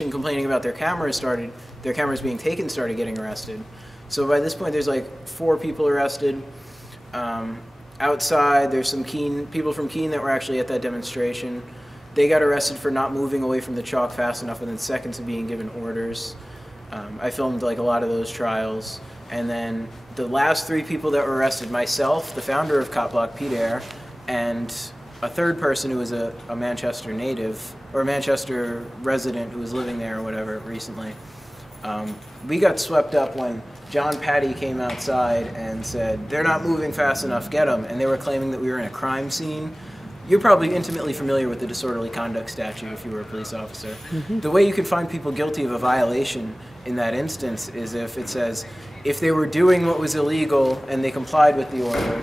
complaining about their cameras being taken started getting arrested. So by this point, there's like 4 people arrested. Outside, there's some people from Keene that were actually at that demonstration. They got arrested for not moving away from the chalk fast enough within seconds of being given orders. I filmed like a lot of those trials. And then the last 3 people that were arrested, myself, the founder of Cop Block, Peter, and a third person who was a Manchester native, or a Manchester resident who was living there or whatever recently. We got swept up when John Patty came outside and said, "They're not moving fast enough, get them." And they were claiming that we were in a crime scene. You're probably intimately familiar with the disorderly conduct statute if you were a police officer. Mm-hmm. The way you could find people guilty of a violation in that instance is if it says, if they were doing what was illegal and they complied with the order,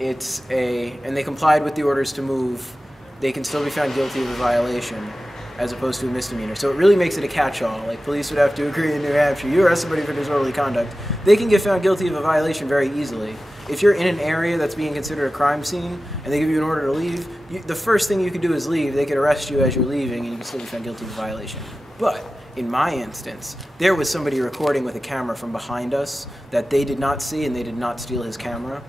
and they complied with the orders to move, they can still be found guilty of a violation as opposed to a misdemeanor. So it really makes it a catch-all. Like, police would have to agree in New Hampshire, you arrest somebody for disorderly conduct, they can get found guilty of a violation very easily. If you're in an area that's being considered a crime scene and they give you an order to leave, the first thing you can do is leave. They could arrest you as you're leaving and you can still be found guilty of a violation. But in my instance, there was somebody recording with a camera from behind us that they did not see, and they did not steal his camera.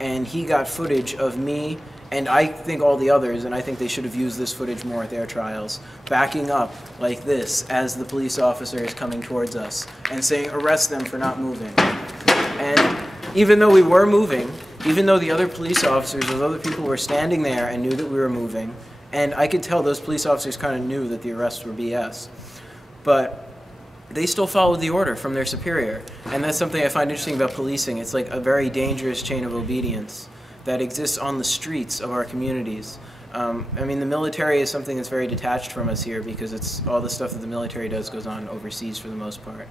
And he got footage of me, and I think all the others, and I think they should have used this footage more at their trials, backing up like this as the police officer is coming towards us and saying, "Arrest them for not moving." And even though we were moving, even though the other police officers, those other people were standing there and knew that we were moving, and I could tell those police officers kind of knew that the arrests were BS, but they still followed the order from their superior. And that's something I find interesting about policing. It's like a very dangerous chain of obedience that exists on the streets of our communities. I mean, the military is something that's very detached from us here because it's all the stuff that the military does goes on overseas for the most part.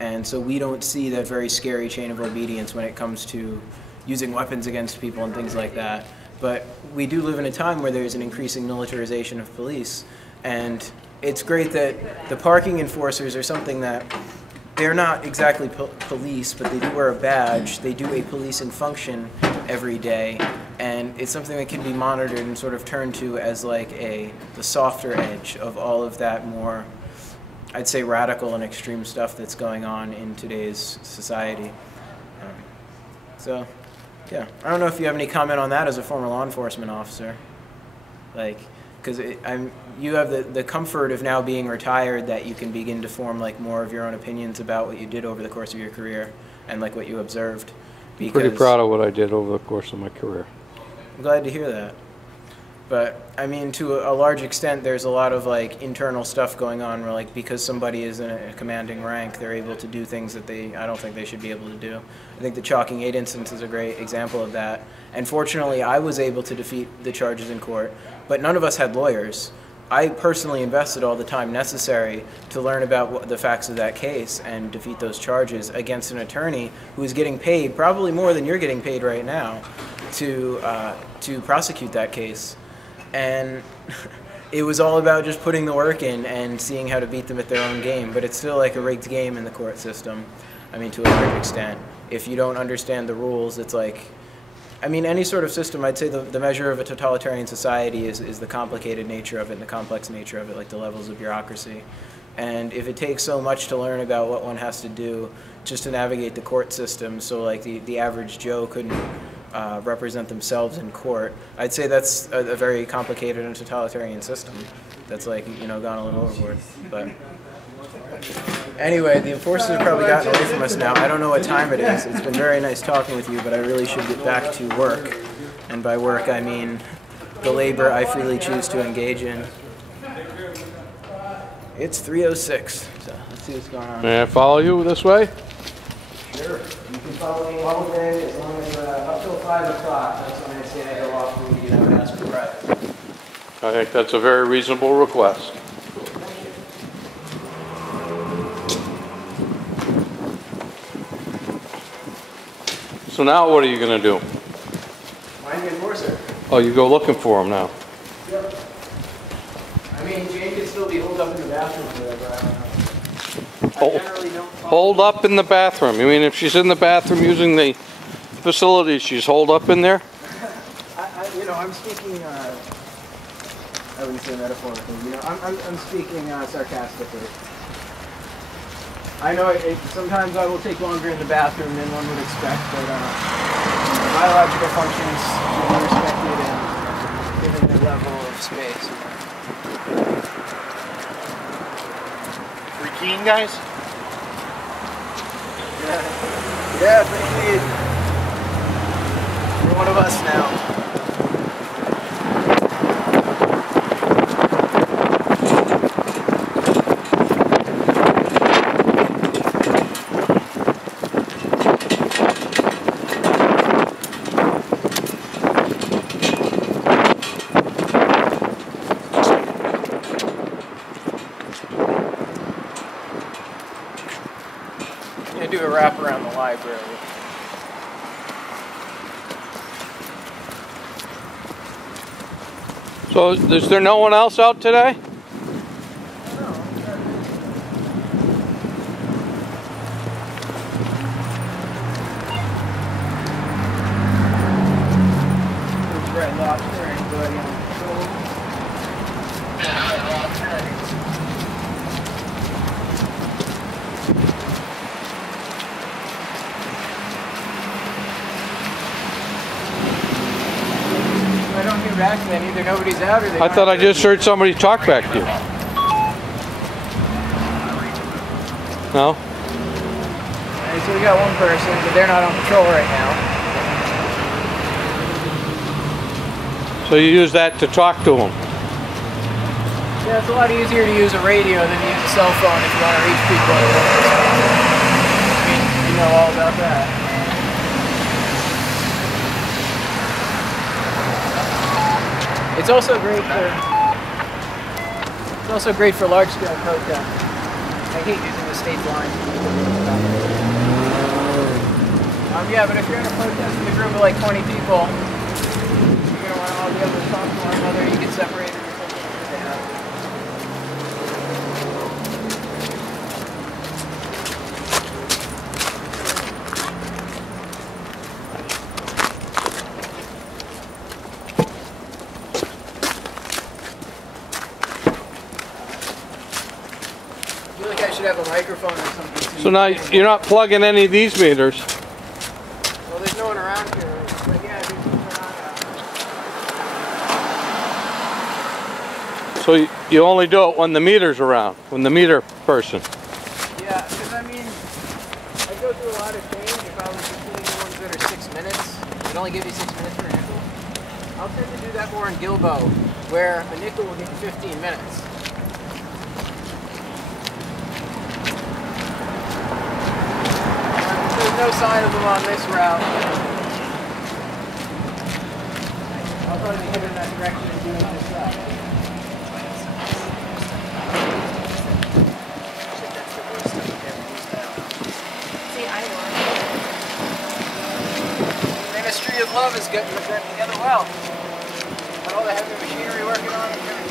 And so we don't see that very scary chain of obedience when it comes to using weapons against people and things like that. But we do live in a time where there's an increasing militarization of police. And it's great that the parking enforcers are something that they're not exactly police, but they do wear a badge. They do a policing function every day, and it's something that can be monitored and sort of turned to as like the softer edge of all of that more, I'd say, radical and extreme stuff that's going on in today's society. So, yeah, I don't know if you have any comment on that as a former law enforcement officer, like. Because you have the comfort of now being retired that you can begin to form like more of your own opinions about what you did over the course of your career and like what you observed. I'm pretty proud of what I did over the course of my career. I'm glad to hear that. But I mean, to a large extent, there's a lot of like internal stuff going on where like because somebody is in a commanding rank, they're able to do things that I don't think they should be able to do. I think the Chalking 8 instance is a great example of that. And fortunately, I was able to defeat the charges in court, but none of us had lawyers. I personally invested all the time necessary to learn about the facts of that case and defeat those charges against an attorney who is getting paid probably more than you're getting paid right now to prosecute that case. And it was all about just putting the work in and seeing how to beat them at their own game. But it's still like a rigged game in the court system. I mean, to a large extent. If you don't understand the rules, it's like, I mean, any sort of system, I'd say the measure of a totalitarian society is the complicated nature of it and the complex nature of it, like the levels of bureaucracy. And if it takes so much to learn about what one has to do just to navigate the court system, so like the average Joe couldn't represent themselves in court, I'd say that's a very complicated and totalitarian system that's like, you know, gone a little overboard. But anyway, the enforcers have probably gotten away from us now. I don't know what time it is. It's been very nice talking with you, but I really should get back to work. And by work, I mean the labor I freely choose to engage in. It's 3:06, so let's see what's going on. May I follow you this way? Sure. You can follow me all day as long as up till 5 o'clock. That's when I say I go off and we get out and ask for private. I think that's a very reasonable request. So now what are you going to do? Find the enforcer. Oh, you go looking for him now. Yep. I mean, Jane could still be holed up in the bathroom or whatever, I don't know. Hold up in the bathroom. You mean if she's in the bathroom using the facility, she's holed up in there? You know, I'm speaking I wouldn't say metaphorically. You know, I'm speaking sarcastically. I know sometimes I will take longer in the bathroom than one would expect, but biological functions should be respected and given their level of space. Free Keene, guys? Yeah, pretty neat. You're one of us now. I'm gonna do a wrap around the library. So, is there no one else out today? Red lobster, anybody on patrol? I don't hear back then. Either nobody's out or they I thought I just heard somebody talk back to you. No? Alright, so we got one person, but they're not on patrol right now. So you use that to talk to them. Yeah, it's a lot easier to use a radio than to use a cell phone if you want to reach people. I mean, you know all about that. It's also great for large-scale protests. I hate using the state line. Yeah, but if you're in a protest in a group of like 20 people, you're gonna want to all be able to talk to one another. You get separated or something. I feel like I should have a microphone or something. So now you're not plugging any of these meters. Well, there's no one around here. But yeah, there's no one around. So you only do it when the meter's around, when the meter person. Yeah, because I mean, I go through a lot of change. If I was between the ones that are 6 minutes, it'd only give you 6 minutes for a nickel. I'll tend to do that more in Gilbo, where a nickel will give you 15 minutes. There's no sign of them on this route. I'll probably head in that direction and do it this route. The Ministry of Love is getting together well. Got all the heavy machinery working on it and everything.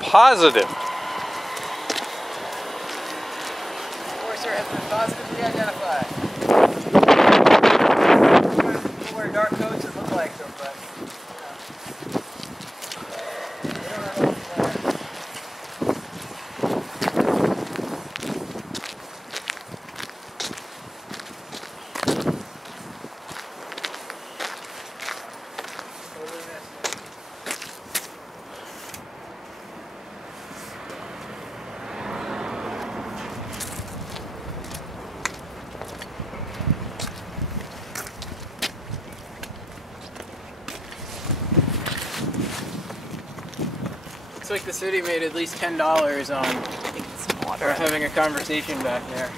Positive. Of course, sir, has been positively identified. People wear dark coats that look like them, but they don't have all the flags. Totally missed it. Looks like the city made at least $10 on having a conversation back there.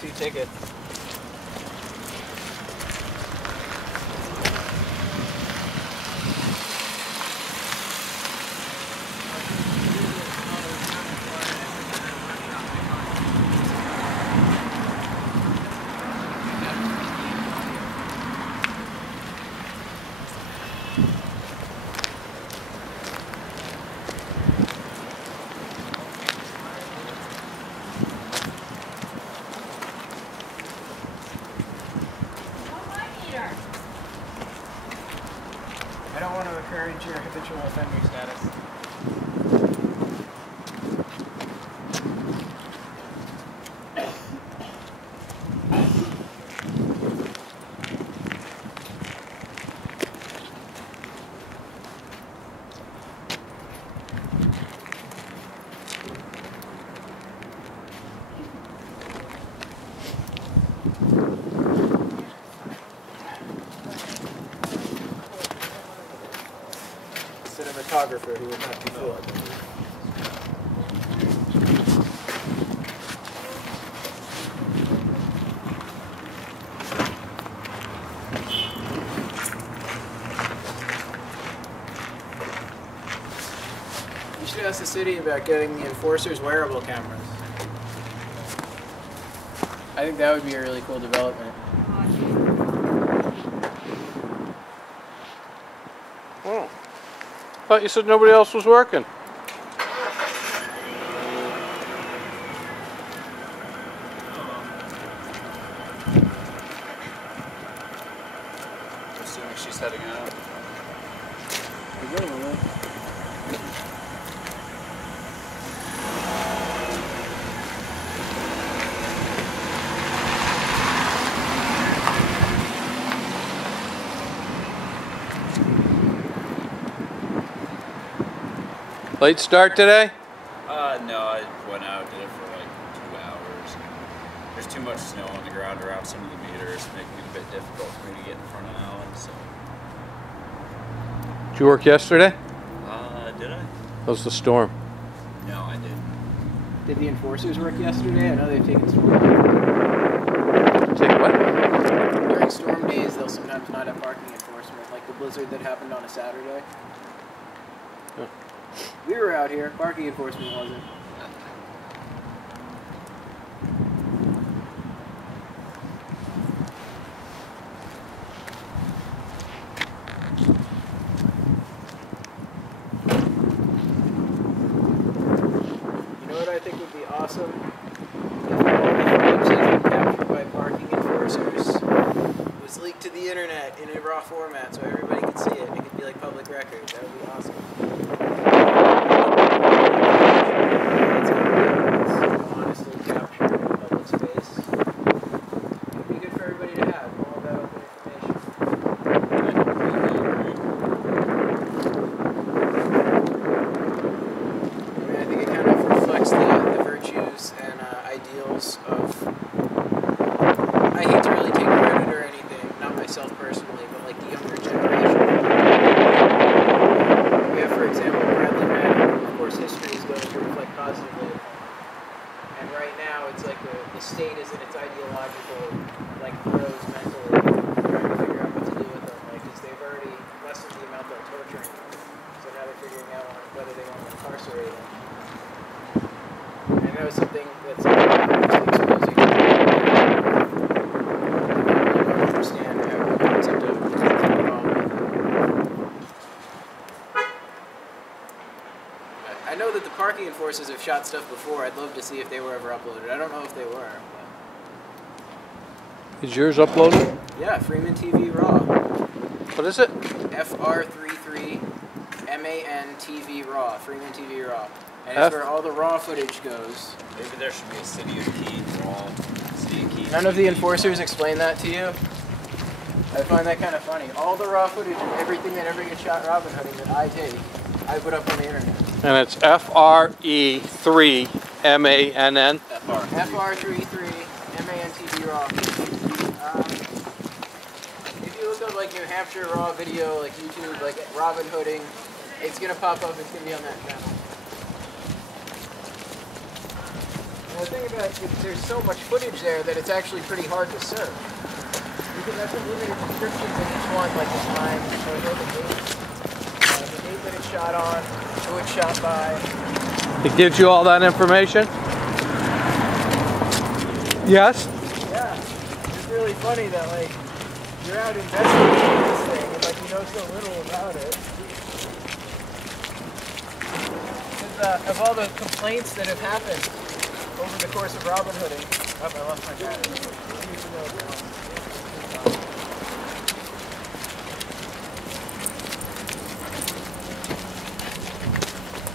2 tickets. I don't want to encourage your habitual offender status. Cinematographer who would not be fooled. You should ask the city about getting the enforcers wearable cameras. I think that would be a really cool development. Oh. Thought you said nobody else was working. Assuming she's heading out. Late start today? No, I went out, did it for like 2 hours. There's too much snow on the ground around some of the meters, making it a bit difficult for me to get in front of Alan, so. Did you work yesterday? Did I? How's the storm? No, I didn't. Did the enforcers work yesterday? I know they've taken storm. Take what? During storm days, they'll sometimes not have parking enforcement, like the blizzard that happened on a Saturday. Huh. We were out here, parking enforcement wasn't. You know what I think would be awesome? If all the footage that's been captured by parking enforcers was leaked to the internet in a raw format so everybody could see it. It could be like public record. That would be awesome. Honestly capture public space. It would be good for everybody to have all that open information. I think it kind of reflects the virtues and ideals of. I hate to really take credit or anything, not myself personally, but like the younger generation. We have, for example, Bradley Manning, who, of course, history is going to reflect positively upon. And right now, it's like the state is in its ideological, like, throes mentally, trying to figure out what to do with them, like, because they've already lessened the amount they're torturing them. So now they're figuring out whether they want to incarcerate them. And that was something that's exposing. I don't understand how the concept of I know that the parking enforcers have shot stuff before. I'd love to see if they were ever uploaded. I don't know if they were. Is yours uploaded? Yeah, Freeman TV Raw. What is it? FR33 MAN TV Raw. Freeman TV Raw. And it's where all the raw footage goes. Maybe there should be a City of Keene raw. City of Keene. None of the enforcers explain that to you? I find that kind of funny. All the raw footage of everything that ever gets shot Robin Hooding that I take, I put up on the internet. And it's FRE3MANN. FR33 MAN TV Raw. If you look up like New Hampshire raw video, like YouTube, like Robin Hooding, It's gonna pop up. It's gonna be on that channel. And the thing about it, there's so much footage there that it's actually pretty hard to search. You can have some limited descriptions in each one, like the time, or the date that it's shot on, who it's shot by. It gives you all that information? Yes? Yeah. It's really funny that, like, you're out investigating this thing and, like, you know so little about it. Because of all the complaints that have happened over the course of Robin Hooding. Oh, I lost my battery.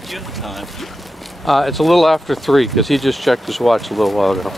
Do you have the time? It's a little after 3 because he just checked his watch a little while ago.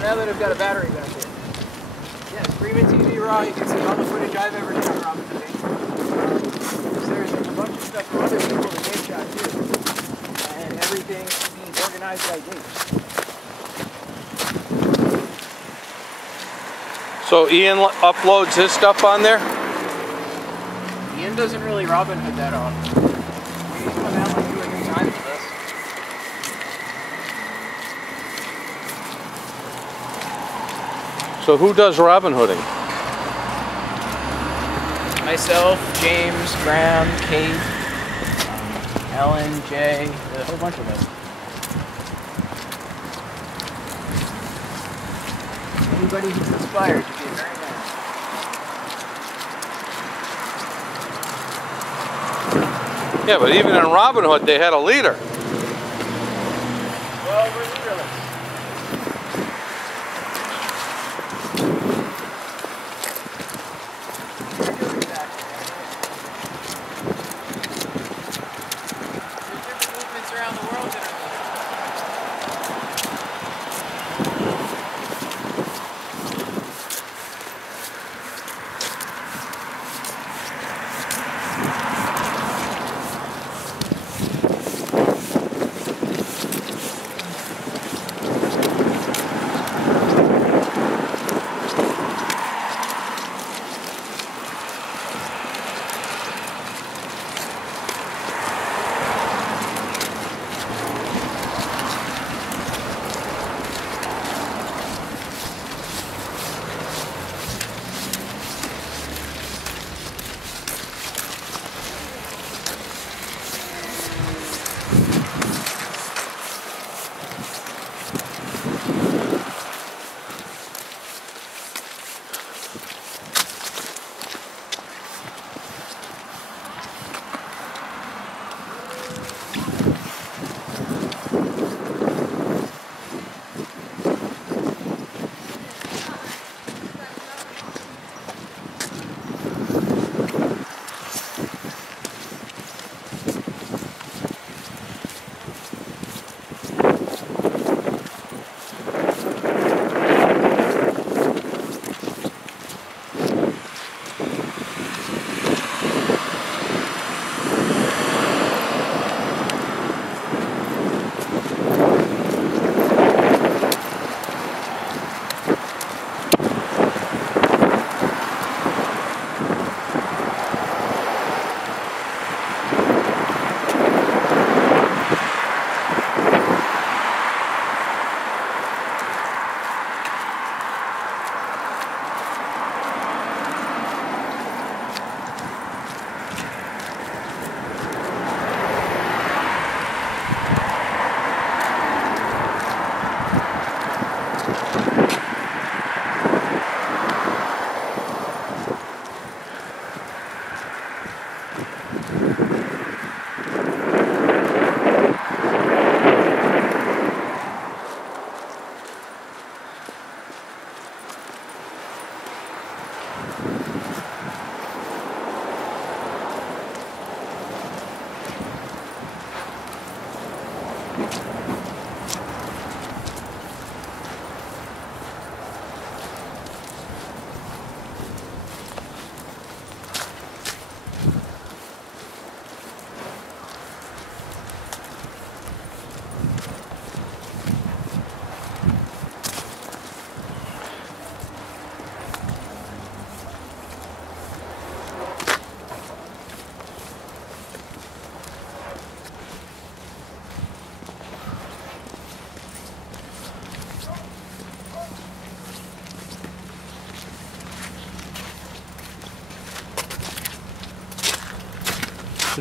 Now that I've got a battery back here. Yeah, Screaming TV Raw, you can see all the footage I've ever done on Robin Hooding. There's a bunch of stuff from other people that they've shot too. And everything being organized by date. So Ian uploads his stuff on there? Ian doesn't really Robin Hood that often. He's come out like 2 or 3 times with us. So who does Robin Hooding? Myself, James, Graham, Kate, Ellen, Jay, a whole bunch of us. Anybody who's inspired to be a very nice. Yeah, but even in Robin Hood, they had a leader. Well, we're leaderless. Around the world that are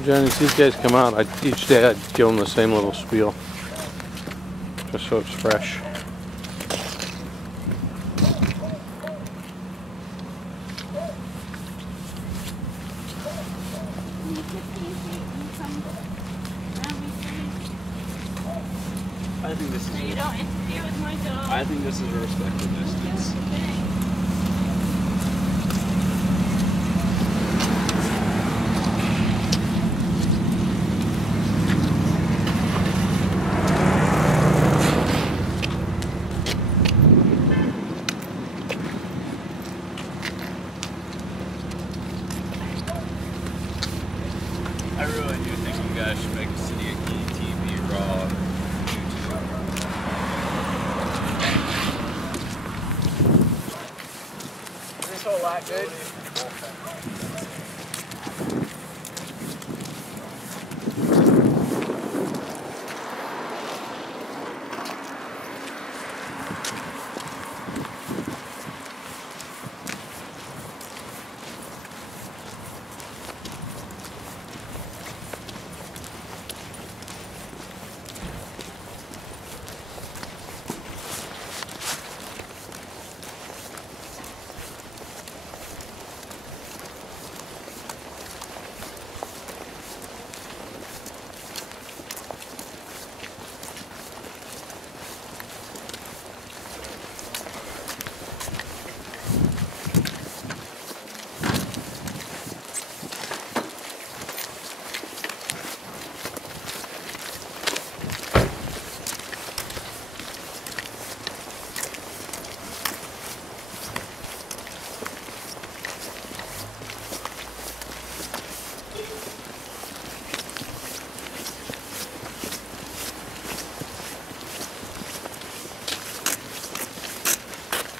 Johnny, if these guys come out, each day I'd give them the same little spiel. Just so it's fresh. I think this is. So you don't interfere with my dog. I think this is a respectful distance. I really do think you guys should make a City of Keene TV raw on YouTube. This whole lot good.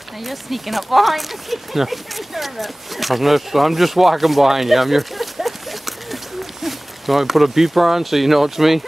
Now you're sneaking up behind me. No. Nervous. I'm just walking behind you. You want me to put a beeper on so you know it's me?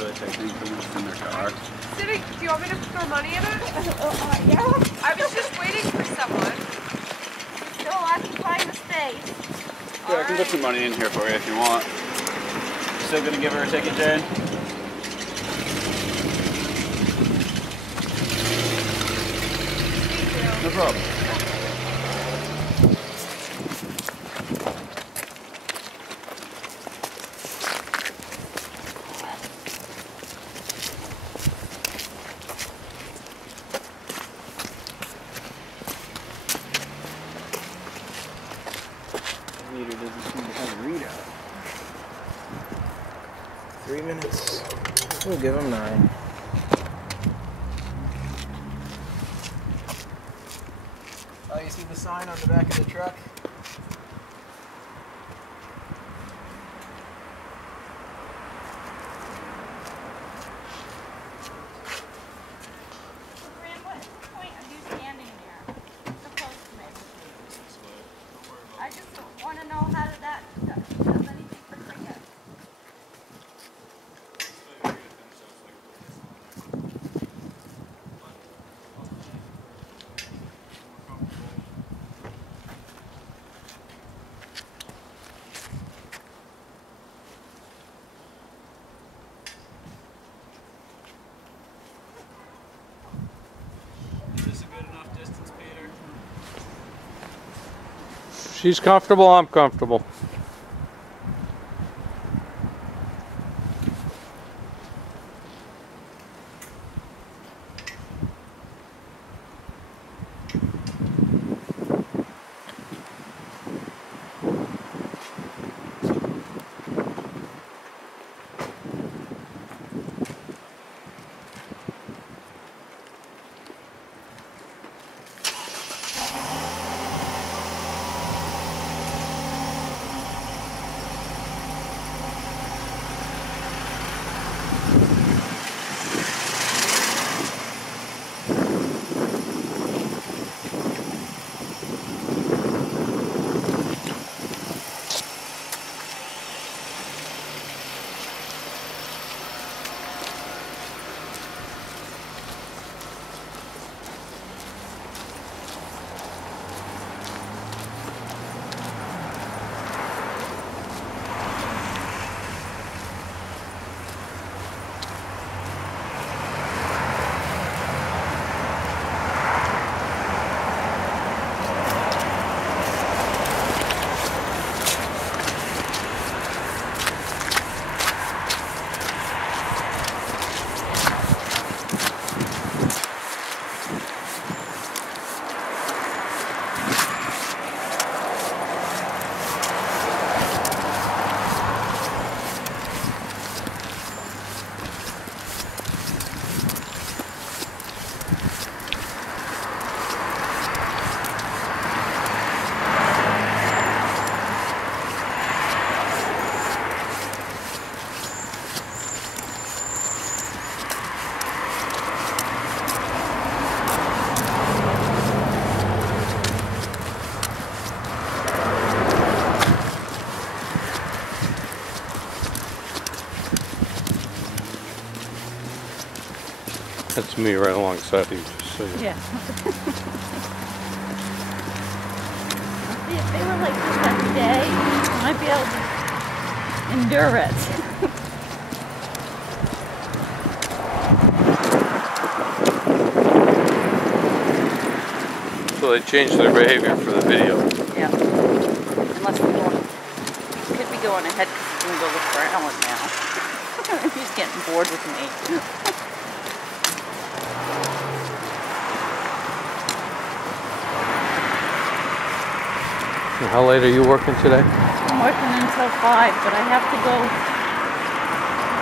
really think it's in their car. Sitting, do you want me to throw money in it? Yeah. I was just waiting for someone. Still occupying the space. Yeah, I can put some money in here for you if you want. Still gonna give her a ticket, Jane? No problem. Meter doesn't seem to have a readout. 3 minutes. We'll give him 9. Oh, you see the sign on the back of the truck? Graham, what's the point of you standing there? So close to me. I just want to know how did that does anything for cricket. Is this a good enough distance, Peter? She's comfortable, I'm comfortable. That's me right alongside you, just so you know. Yeah. See, if they were like this every day, I might be able to endure it. So they changed their behavior for the video. Yeah. Unless we could be going ahead because he's going to go look for Alan now. He's getting bored with me. And how late are you working today? I'm working until 5, but I have to go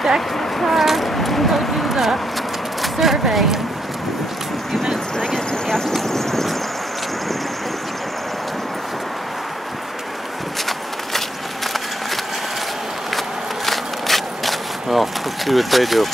back to the car and go do the survey in a few minutes because I get to the afternoon. Well, let's see what they do.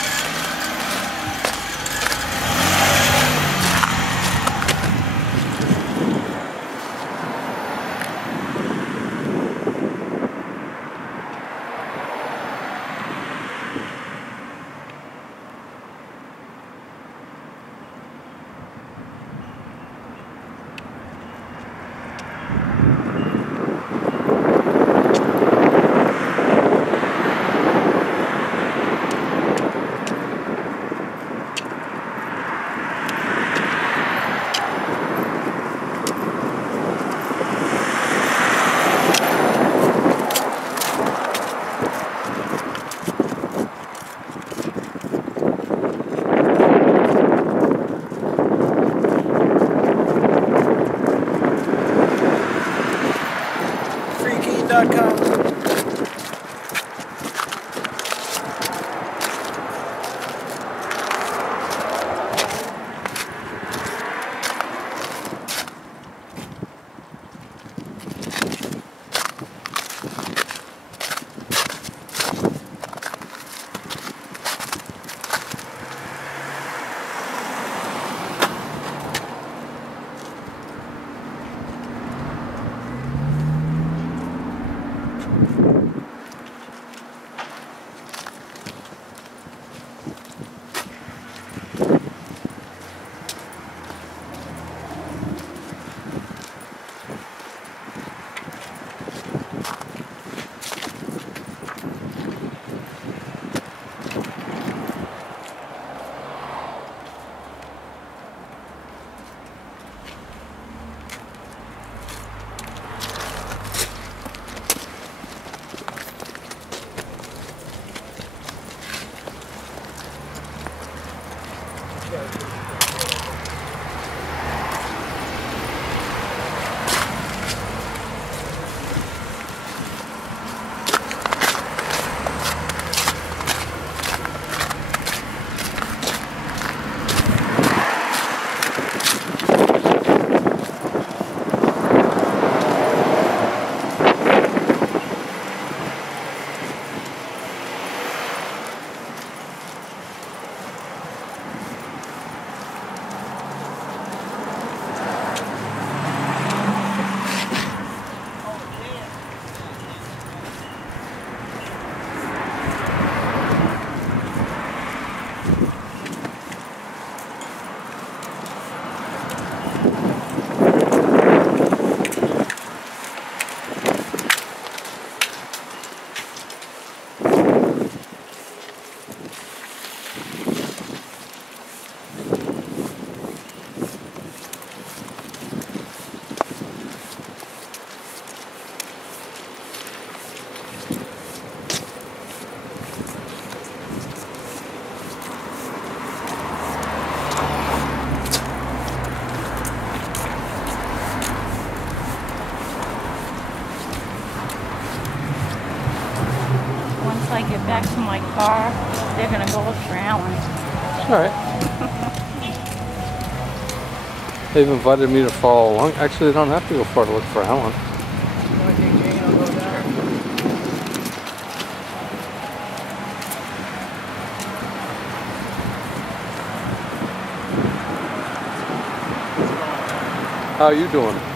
car. They're gonna go look for Alan. Alright. They've invited me to follow along. Actually, they don't have to go far to look for Alan. How are you doing?